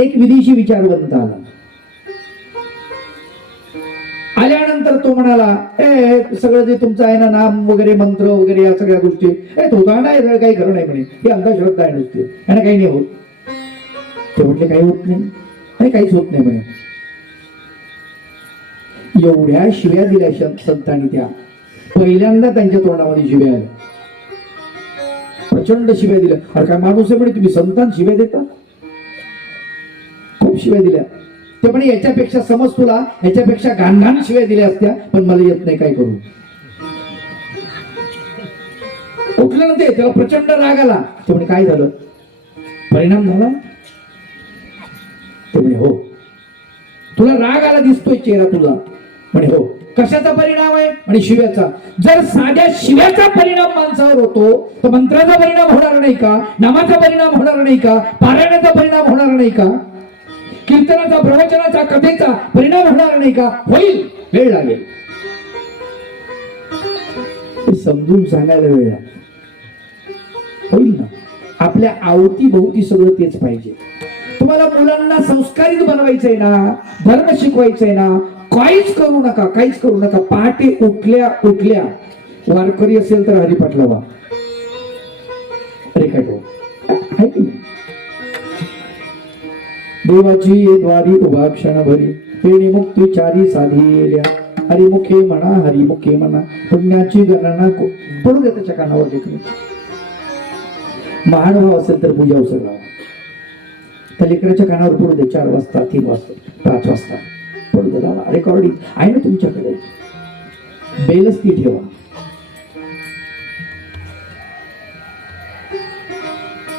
एक विदेशी विचारवंत आला. आल्यानंतर तो म्हणाला, सगळं जे तुमचं आहे ना, नाम वगैरे मंत्र वगैरे या सगळ्या गोष्टी तो गाणं आहे, काही खरं नाही म्हणे, ही अंधश्रद्धा आहे नुसती, यांना काही नाही होत. ते म्हटले काही होत नाही, काहीच होत नाही म्हणे. एवढ्या शिव्या दिल्या संतांनी, त्या पहिल्यांदा त्यांच्या तोंडामध्ये शिव्या आल्या, प्रचंड शिव्या दिल्या. अरे काय माणूस आहे म्हणे, तुम्ही संतान शिव्या देता? खूप शिव्या दिल्या. ते म्हणे याच्यापेक्षा समज तुला, याच्यापेक्षा घाण शिव्या दिल्या असत्या, पण मला येत नाही, काय करू. उठलं ना ते, त्याला प्रचंड राग आला. ते म्हणे काय झालं, परिणाम झाला? ते म्हणे हो. तुला राग आला दिसतोय चेहरा तुझा? म्हणे हो. कशाचा परिणाम आहे? म्हणे शिव्याचा. जर साध्या शिव्याचा परिणाम माणसावर होतो, तर मंत्राचा परिणाम होणार नाही का? नामाचा परिणाम होणार नाही का? पारायणाचा परिणाम होणार नाही का? कीर्तनाचा, प्रवचनाचा, कथेचा परिणाम होणार नाही का? होईल, वेळ लागेल. समजून सांगायला वेळ लागेल. होईल ना. आपल्या आवती भोवती सगळं तेच पाहिजे. तुम्हाला मुलांना संस्कारित बनवायचंय ना, धर्म शिकवायचंय ना, काहीच करू नका, काहीच करू नका. पहाटे उठल्या उठल्या वारकरी असेल तर हरिपाठ लावा. अरे काय आहे की नाही? देवाची द्वारी उभा क्षणभरी, पेणी मुक्ती चारी साधील्या, हरिमुखे म्हणा, हरिमुखे म्हणा, पुण्याची गणना पडू द्या त्याच्या कानावर. देखील महानुभाव असेल तर पूजा अवसर लावा. त्या लेकराच्या कानावर पडू दे. 4 वाजता, 3 वाजता, 5 वाजता पडू दे. लावा. रेकॉर्डिंग आहे ना तुमच्याकडे, बेलच ती ठेवा.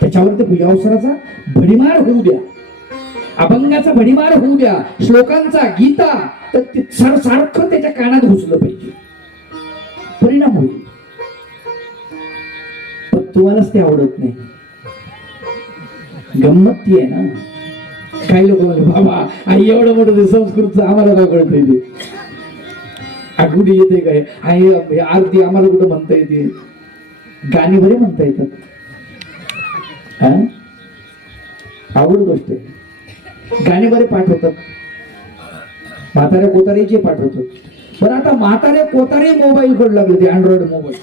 त्याच्यावर ते पूजा अवसराचा भडीमार होऊ द्या, अभंगाचा भडीमार होऊ द्या, श्लोकांचा, गीता, तर सारखं त्याच्या कानात घुसलं पाहिजे, परिणाम होईल. पण तुम्हालाच ते आवडत नाही. गंमत ती आहे ना. काही लोक म्हणले बाबा आई एवढं मोठं संस्कृतचं आम्हाला काय कळतंय, ते आठवडी येते काय, आई आरती आम्हाला कुठं म्हणता येते, गाणी बरे म्हणता येतात. आवड गोष्ट आहे. गाणे बरे पाठ होतात, म्हाताऱ्या कोतारीचे पाठ होतात. पण आता म्हातारे कोतारे मोबाईल कडे लागले, ते अँड्रॉइड मोबाईल.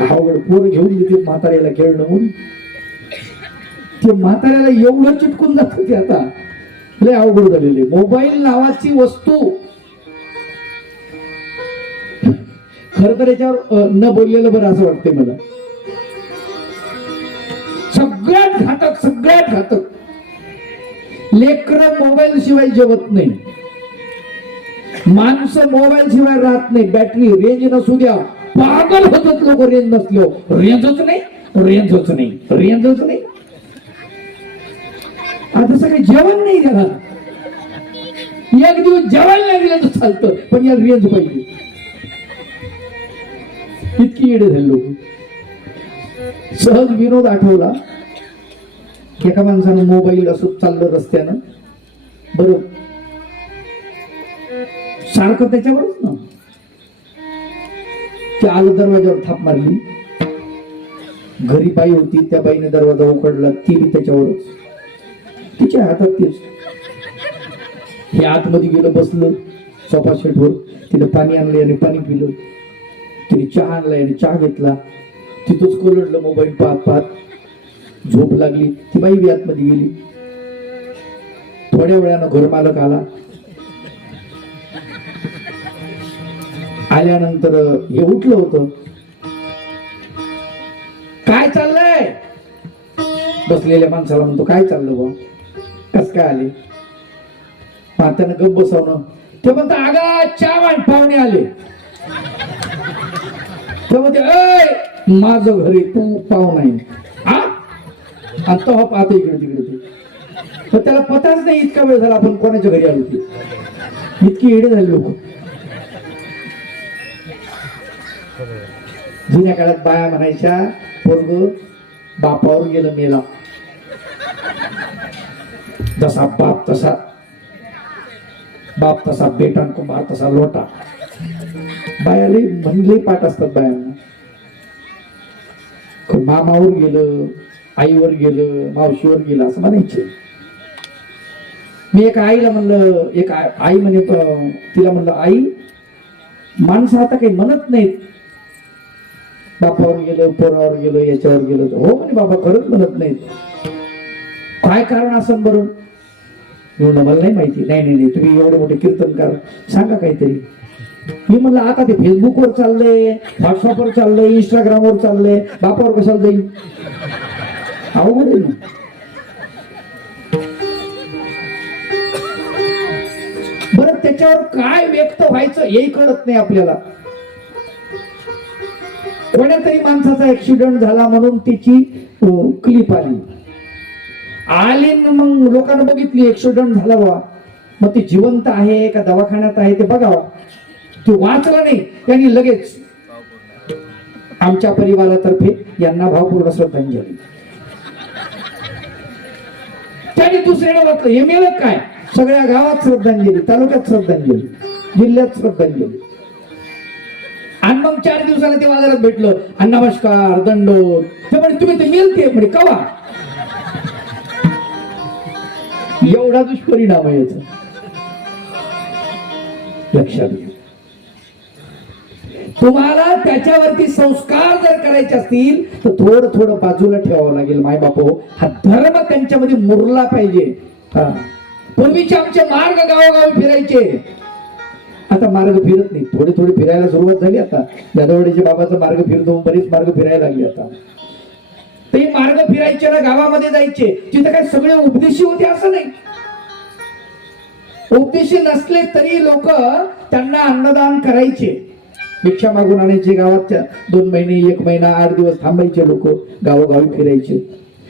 अवघड पोरं घेऊन येते म्हाताऱ्याला खेळणं म्हणून. ते म्हाताऱ्याला एवढं चिटकून जात ते आता लय अवघड झालेले. मोबाईल नावाची वस्तू खर तर याच्यावर न बोललेलं बरं असं वाटतंय मला. सगळ्यात घातक, सगळ्यात घातक. लेकरं मोबाईल शिवाय जेवत नाही, माणसं मोबाईल शिवाय राहत नाही. बॅटरी रेंज नसू द्या, पागल होतात लोक रेंज नसलो. रेंजच नाही, रेंजच नाही, रेंजच नाही. आता सगळे जेवण नाही झालं. एक दिवस जेवण नाही दिलं तर चालतं, पण या रेंज पाहिजे. इतकी येडे झाले लोक. सहज विनोद आठवला. एका माणसानं मोबाईल असं चाललं रस्त्यानं, बरोबर सारखं त्याच्यावरच ना. ते आलं, दरवाजावर थाप मारली. घरी बाई होती, त्या बाईने दरवाजा उघडला, ती बी त्याच्यावरच, तिच्या हातात तेच. हे आतमध्ये गेलं, बसलं सोफा सेटवर. तिने पाणी आणलं आणि पाणी पिलं. तिने चहा आणलाय आणि चहा घेतला. तिथंच कोलडलं मोबाईल पाहत पाहत. झोप लागली. ती बाई बी आतमध्ये गेली. थोड्या वेळानं घरमालक आला. आल्यानंतर हे उठलं होतं. काय चाललंय? बसलेल्या माणसाला म्हणतो काय चाललं बा, कस काय आले? त्यानं गप बसवणं. ते म्हणतो अगा चहा वाट, पाहुणे आले. ते म्हणते ऐ माझं घरी तू पाहुणा आहे. आता हो पाहतो इकडे तिकडे. ते तर त्याला पताच नाही इतका वेळ झाला आपण कोणाच्या घरी आलो. ती इतकी येडे झाले लोक. जुन्या काळात बाया म्हणायच्या पोरग बापावर गेलं मेला, जसा बाप तसा बाप तसा बेटा, कुंभार तसा लोटा. बायाले म्हणले पाठ असतात बायांना. मामावर गेलं, आईवर गेलं, मावशीवर गेलं असं म्हणायचे. मी एका आईला म्हणलं, एक आई म्हणे, तिला म्हणलं, आई माणसं आता काही म्हणत नाहीत, बापावर गेलं, पोरावर गेलं, याच्यावर गेलं. हो म्हणे बाबा, खरंच म्हणत नाहीत. काय कारण असं बरं? मला नाही माहिती. नाही नाही नाही, तुम्ही एवढे मोठे कीर्तनकार, सांगा काहीतरी. मी म्हणलं, आता ते फेसबुकवर चाललंय, व्हॉट्सअपवर चाललंय, इंस्टाग्रामवर चाललंय, बापावर कशाला जाईल? अवघड आहे ना. बरं, त्याच्यावर काय व्यक्त व्हायचं हे कळत नाही आपल्याला. कोणत्यातरी माणसाचा ऍक्सिडेंट झाला म्हणून त्याची क्लिप आली, मग लोकांना बघितली ऍक्सिडेंट झाला बा, मग ते जिवंत आहे का दवाखान्यात आहे ते बघावं. ते वाचलं नाही, त्यांनी लगेच आमच्या परिवारातर्फे यांना भावपूर्ण श्रद्धांजली. त्यांनी दुसऱ्याला वाचलं, हे मेलं काय? सगळ्या गावात श्रद्धांजली, तालुक्यात श्रद्धांजली, जिल्ह्यात श्रद्धांजली. आणि मग 4 दिवसाला ते बाजारात भेटलं, नमस्कार, दंडोत. ते म्हणे, तुम्ही ते मेलते म्हणे, कवा? एवढा दुष्परिणाम आहे याचा, लक्षात घ्या. तुम्हाला त्याच्यावरती संस्कार जर करायचे असतील तर थोडं थोडं बाजूला ठेवावं लागेल. माय बापो, हा धर्म त्यांच्यामध्ये मुरला पाहिजे. पूर्वीचे आमचे मार्ग गावोगावी फिरायचे, आता मार्ग फिरत नाही. थोडे थोडे फिरायला सुरुवात झाली. आता दादावडीचे बाबाचा मार्ग फिरतो, बरेच मार्ग फिरायला लागले. आता ते मार्ग फिरायचे ना, गावामध्ये जायचे, तिथे काय सगळे उपदेशी होते असं नाही. उपदेशी नसले तरी लोक त्यांना अन्नदान करायचे, भिक्षा मागून आणायचे. गावात 2 महिने, 1 महिना, 8 दिवस थांबायचे लोक, गावोगावी फिरायचे.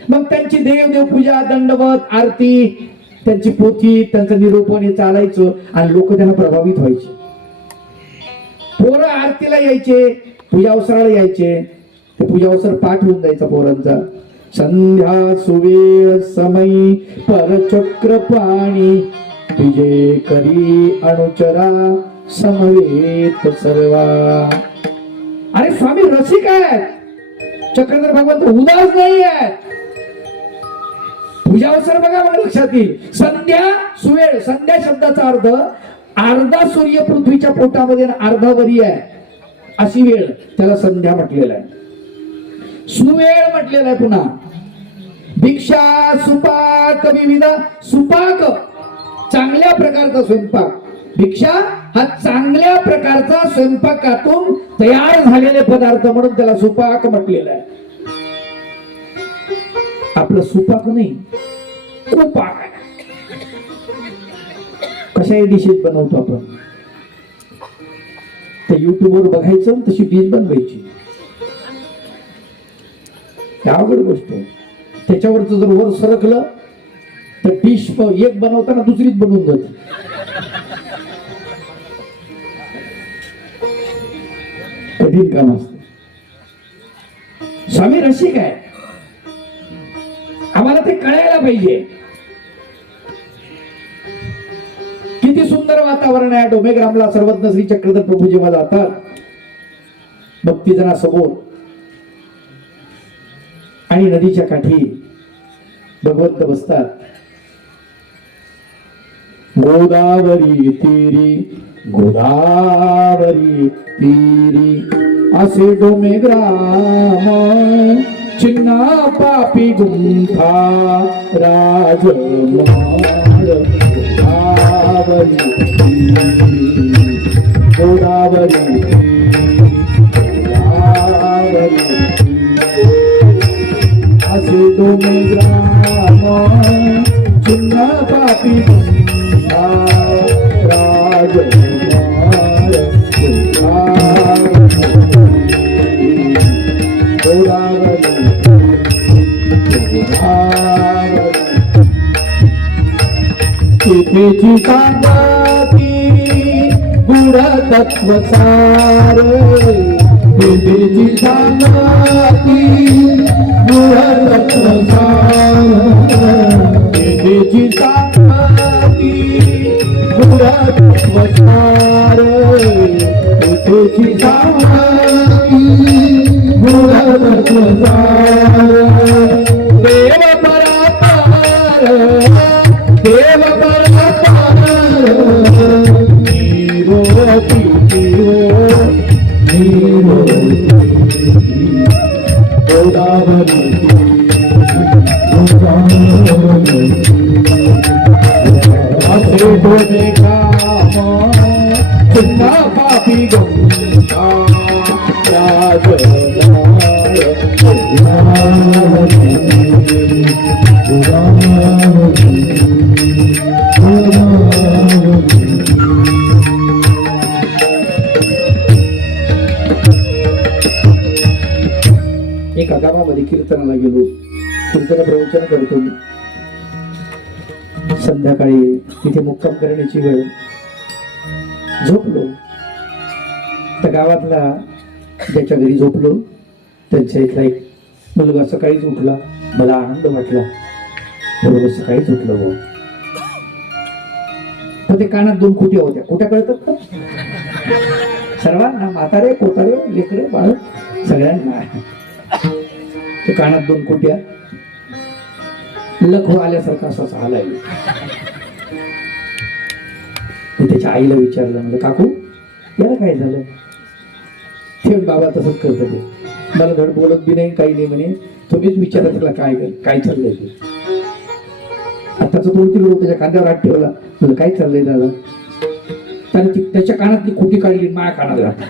मग त्यांची देव पूजा, दंडवत, आरती, त्यांची पोथी, त्यांचं निरूपण हे चालायचं आणि लोक त्यांना प्रभावित व्हायचे. पोरं आरतीला यायचे, पूजा अवसराला यायचे, ते पूजा अवसर पाठ होऊन जायचा पोरांचा. संध्या सुवेळ समयी परचक्र पाणी, विजय करी अनुचरा समवेत सर्वा. अरे स्वामी रसिक आहेत, चक्रधर भगवंत उदास नाही आहेत. पूजा अवसर बघा, मला लक्षात येईल. संध्या सुवेळ, संध्या शब्दाचा अर्थ अर्धा सूर्य पृथ्वीच्या पोटामध्ये अर्धा वरी आहे अशी वेळ, त्याला संध्या म्हटलेला आहे. सुवेळ म्हटलेला आहे. पुन्हा भिक्षा सुपाक विविध, सुपाक चांगल्या प्रकारचा स्वयंपाक. भिक्षा हा चांगल्या प्रकारचा स्वयंपाकातून तयार झालेले पदार्थ म्हणून त्याला सुपाक म्हटलेला आहे. आपलं सुपाक नाही, कुपाक आहे. कशाही डिशेस बनवतो आपण, तर युट्यूबवर बघायचं, तशी डिश बनवायची. अवघड गोष्ट आहे. त्याच्यावरच जर वर सरकलं तर डिश एक बनवताना दुसरीच बनवून जाते. कठीण काम असतं. स्वामी रसिक आहे, आम्हाला ते कळायला पाहिजे. किती सुंदर वातावरण आहे डोमेग्रामला. सर्वज्ञ श्री चक्रधर प्रभू जेव्हा जातात, भक्तिजनासमोर आणि नदीच्या काठी भगवंत बसतात. गोदावरी तीरी, गोदावरी तीरी, असे डोमेग्राम चिन्ना पापी गुंफा राजमाळ. गोदावरी तीरी, गोदावरी तीरी, गोदावरी असे डोमेग्राम चिन्ना पापी गुंफा राजमाळ. तिथेची सांगती गुढ तत्वसार, तिथेची सांगती गुढ तत्वसार, तिथेची सांगती गुढ तत्वसार, तिथेची सांगती गुढ तत्वसार. पुन्हा पापी गंगा एका गावामध्ये कीर्तनाला गेलो. कीर्तन प्रवचन करतो मी. संध्याकाळी तिथे मुक्काम करण्याची वेळ. झोपलो. त्या गावातला ज्याच्या घरी झोपलो त्यांच्या इथला एक मुलगा सकाळीच उठला. मला आनंद वाटला. बरोबर सकाळीच उठलो भाऊ. तर ते कानात 2 खुट्या होत्या. खुट्या कळतात का सर्वांना? म्हातारे कोतारे लेकरे बाळ सगळ्यांना. ते कानात 2 खुट्या लखो आल्यासारखा असा आलाय. मी त्याच्या आईला विचारलं, म्हणजे काकू याला काय झालं? थेट बाबा तसंच करत ते. मला धड बोलत बी नाही काही नाही म्हणे. तुम्हीच विचारा त्याला काय चाललंय ते. आताच 2-3 लोक त्याच्या खांद्यावर हात ठेवला. म्हणजे काय चाललंय दादा? त्याने त्याच्या कानातली खुटी काढली माझ्या कानात घातली.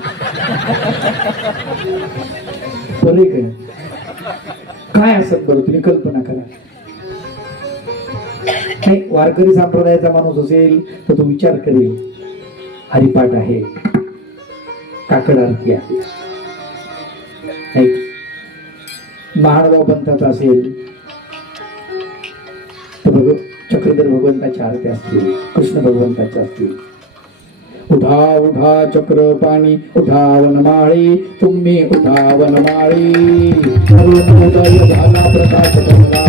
बरं काय असत बरं तुम्ही कल्पना करा. नाही वारकरी संप्रदायाचा माणूस असेल तर तो विचार करेल हरिपाठ आहे, काकड आरती आहे. महानुभाव पंथाचा असेल तर चक्रधर भगवंताच्या आरत्या असतील, कृष्ण भगवंताच्या असतील. उठा उठा चक्र पाणी उठा वनमाळी तुम्ही उठा वनमाळी. झाला प्रकाश भरला प्रकाश भरला.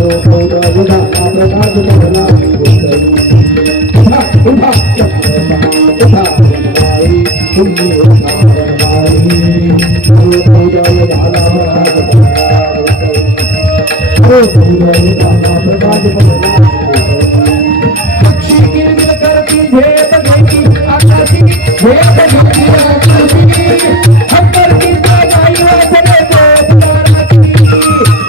उठा उठा वनमाळी तुम्ही उठा वनमाळी. झाला प्रकाश भरला. भेद घेती आकाशी भेद घेती आकाशी हंपर की जाई वासने तो पुराची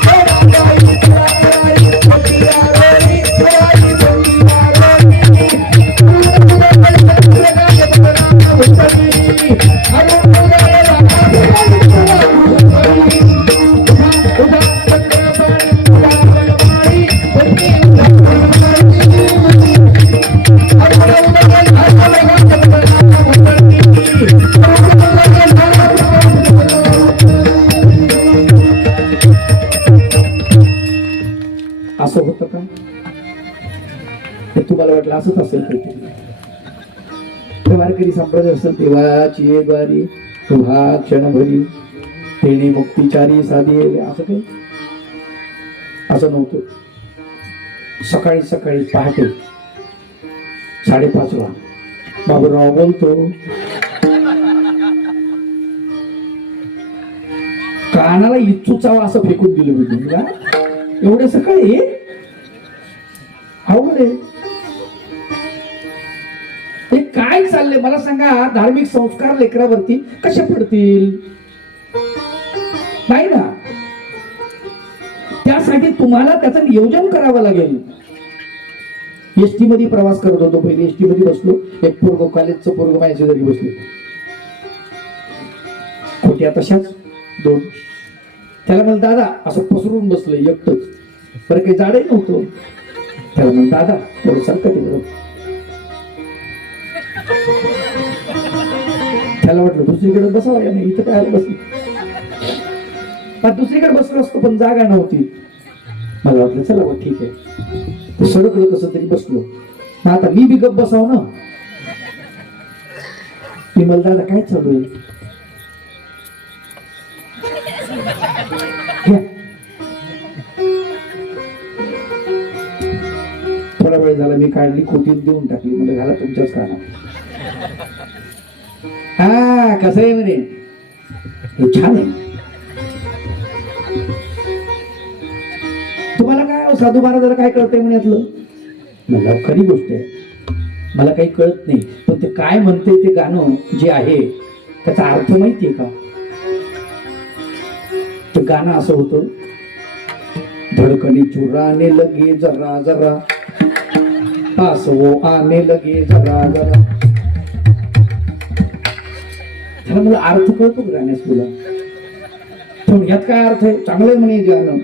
कराई कराई पतिया रे कराई बंदी मारनी लगा के बना उतरी अरे उड़ा असं होतं का? तुम्हाला वाटलं असंच असेल काहीतरी. वारकरी संप्रदाय असेल देवाची द्वारी तुहा क्षणभरी तेने मुक्तिचारी साधी असं काही असं नव्हतं. सकाळी सकाळी पहाटे 5:30 ला बाबूराव बोलतो. कानाला इच्छू चावा असं फेकून दिलं मी तुला. एवढे सकाळी अवघड आहे. हे काय चाललंय मला सांगा. धार्मिक संस्कार लेकरावरती कसे पडतील? नाही ना. त्यासाठी तुम्हाला त्याचं नियोजन करावं लागेल. एसटी मध्ये प्रवास करत होतो. पहिले एसटी मध्ये बसलो. एक पोरग कॉलेजचं पोरग माझ्या शेजारी बसलो. खोट्या तशाच 2. त्याला म्हणलं दादा असं पसरून बसलं एकटंच. बरं काही जाडही नव्हतं. त्याला म्हणलं दादा थोडं सारखं तिकडं. त्याला वाटलं दुसरीकडे बसावं या नाही इथं काय बसलं. दुसरीकडे बसलो असतो पण जागा नव्हती. मला वाटलं चला बघ ठीक आहे. सडकलं कसं तरी बसलो. मग आता मी बी गप बसाव ना. मी मला दादा काय चालू आहे? थोडा वेळ झाला मी काढली खोटी देऊन टाकली. म्हणजे घाला तुमच्याच कानात. हा कसं आहे म्हणे हे छान आहे. तुम्हाला काय साधू महाराजाला काय कळतंय म्हणे यातलं? मला खरी गोष्ट आहे. मला काही कळत नाही. पण ते काय म्हणते ते गाणं जे आहे त्याचा अर्थ माहितीये का? ते गाणं असं होतं. धड़कनी चुराने लगे जरा जरा, पास वो आने लगे जरा जरा. त्याला मला अर्थ कळतो गाण्यास तुला, पण यात काय अर्थ आहे? चांगलं म्हणे गाणं,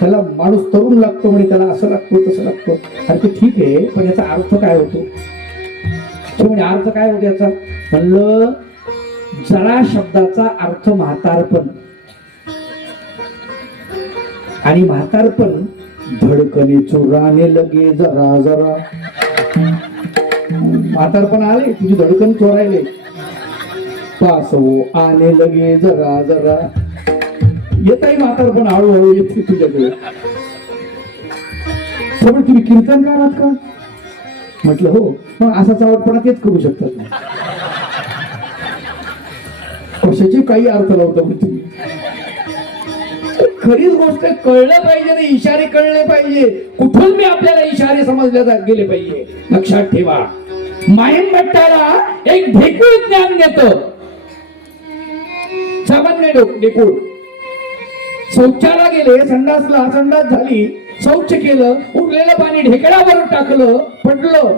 त्याला माणूस तरुण लागतो म्हणे, त्याला असं लागतो तसं लागतो. अरे ते ठीक आहे, पण याचा अर्थ काय होतो? म्हणजे अर्थ काय होतो याचा? म्हणलं जरा शब्दाचा अर्थ म्हातारपण, आणि म्हातारपण धडकने चोराने लगे जरा जरा. म्हातारपण आले, तुझी धडकन चोरायले. पास वो आने लगे जरा जरा. येताही म्हातारपण हळूहळू येते तुझ्याकडे. त्यामुळे तुम्ही कीर्तनकार आहात का? म्हटलं हो. मग असा चावटपणा तेच करू शकतात. कशाची काही अर्थ लावता तुम्ही. खरीच गोष्ट कळलं पाहिजे ना, इशारे कळले पाहिजे. कुठून मी आपल्याला इशारे समजल्या गेले पाहिजे. लक्षात ठेवा, माहीम भट्टाला एक ढेकूळ ज्ञान देतो. सामान्य ढेकूळ. शौचाला गेले, संडास झाली, शौच केलं, उरलेलं पाणी ढेकळावर टाकलं, पडलं,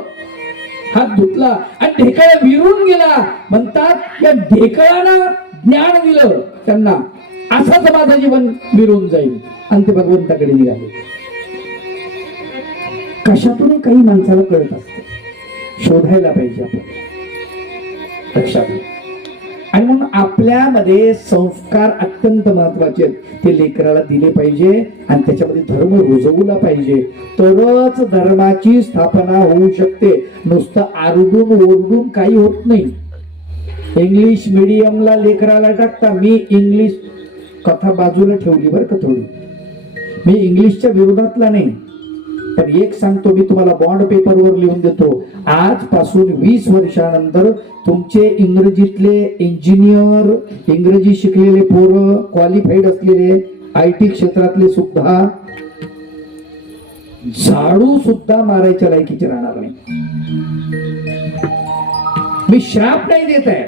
हात धुतला आणि ढेकळ विरून गेला. म्हणतात या ढेकळानं ज्ञान दिलं त्यांना, असंच माझं जीवन विरून जाईल. आणि ते भगवंताकडे निघाले. कशातून काही माणसाला कळत असते, शोधायला पाहिजे आपण. लक्षात. आणि म्हणून आपल्यामध्ये संस्कार अत्यंत महत्वाचे आहेत. ते लेकराला दिले पाहिजे आणि त्याच्यामध्ये धर्म रुजवला पाहिजे, तरच धर्माची स्थापना होऊ शकते. नुसतं आरडून ओरडून काही होत नाही. इंग्लिश मीडियमला लेकराला टाकता. मी इंग्लिश कथा बाजूला ठेवली बरं का थोडी. मी इंग्लिशच्या विरोधातला नाही, पण एक सांगतो, मी तुम्हाला बॉन्ड पेपरवर लिहून देतो, आजपासून 20 वर्षानंतर तुमचे इंग्रजीतले इंजिनियर, इंग्रजी शिकलेले पोरं, क्वालिफाईड असलेले IT क्षेत्रातले सुद्धा झाडू सुद्धा मारायच्या लायकीचे राहणार नाही. मी श्राप नाही देत आहे,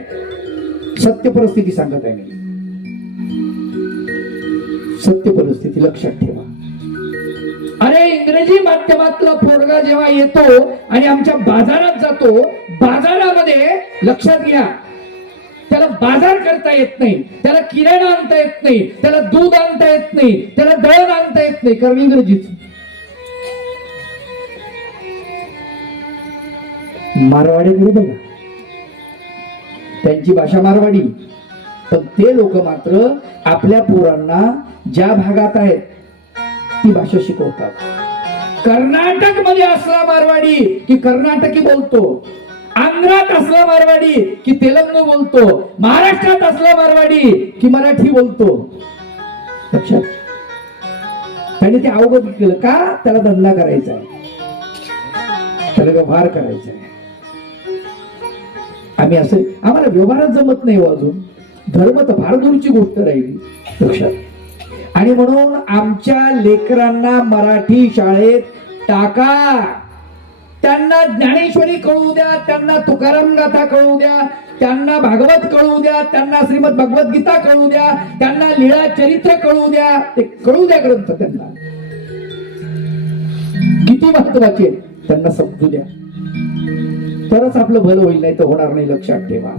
सत्य परिस्थिती सांगत आहे. मी सत्य परिस्थिती लक्षात ठेवा. अरे इंग्रजी माध्यमातला पोरगा जेव्हा येतो आणि आमच्या बाजारात जातो, बाजारामध्ये लक्षात घ्या, त्याला बाजार करता येत नाही, त्याला किराणा आणता येत नाही, त्याला दूध आणता येत नाही, त्याला दळण आणता येत नाही, कारण इंग्रजीच. मारवाडीकडे बघा, त्यांची भाषा मारवाडी, पण ते लोक मात्र आपल्या पोरांना ज्या भागात आहेत ती भाषा शिकवतात. कर्नाटक मध्ये असला मारवाडी की कर्नाटकी बोलतो, आंध्रात असला मारवाडी की तेलंगू बोलतो, महाराष्ट्रात असला मारवाडी की मराठी बोलतो. लक्षात. त्याने ते अवगत केलं का? त्याला धंदा करायचा आहे, त्याला व्यवहार करायचा आहे. आम्ही असं, आम्हाला व्यवहारात जमत नाही अजून. धर्म तर फार दूरची गोष्ट राहिली. लक्षात. आणि म्हणून आमच्या लेकरांना मराठी शाळेत टाका. त्यांना ज्ञानेश्वरी कळू द्या, त्यांना तुकाराम गाथा कळू द्या, त्यांना भागवत कळू द्या, त्यांना श्रीमद भगवद्गीता कळू द्या, त्यांना लीळा चरित्र कळू द्या. ते कळू द्या ग्रंथ त्यांना किती महत्वाचे त्यांना समजू द्या, तरच आपलं भलं होईल, नाही तर होणार नाही. लक्षात ठेवा.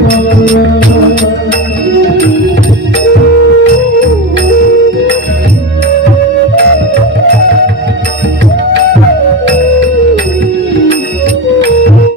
Hare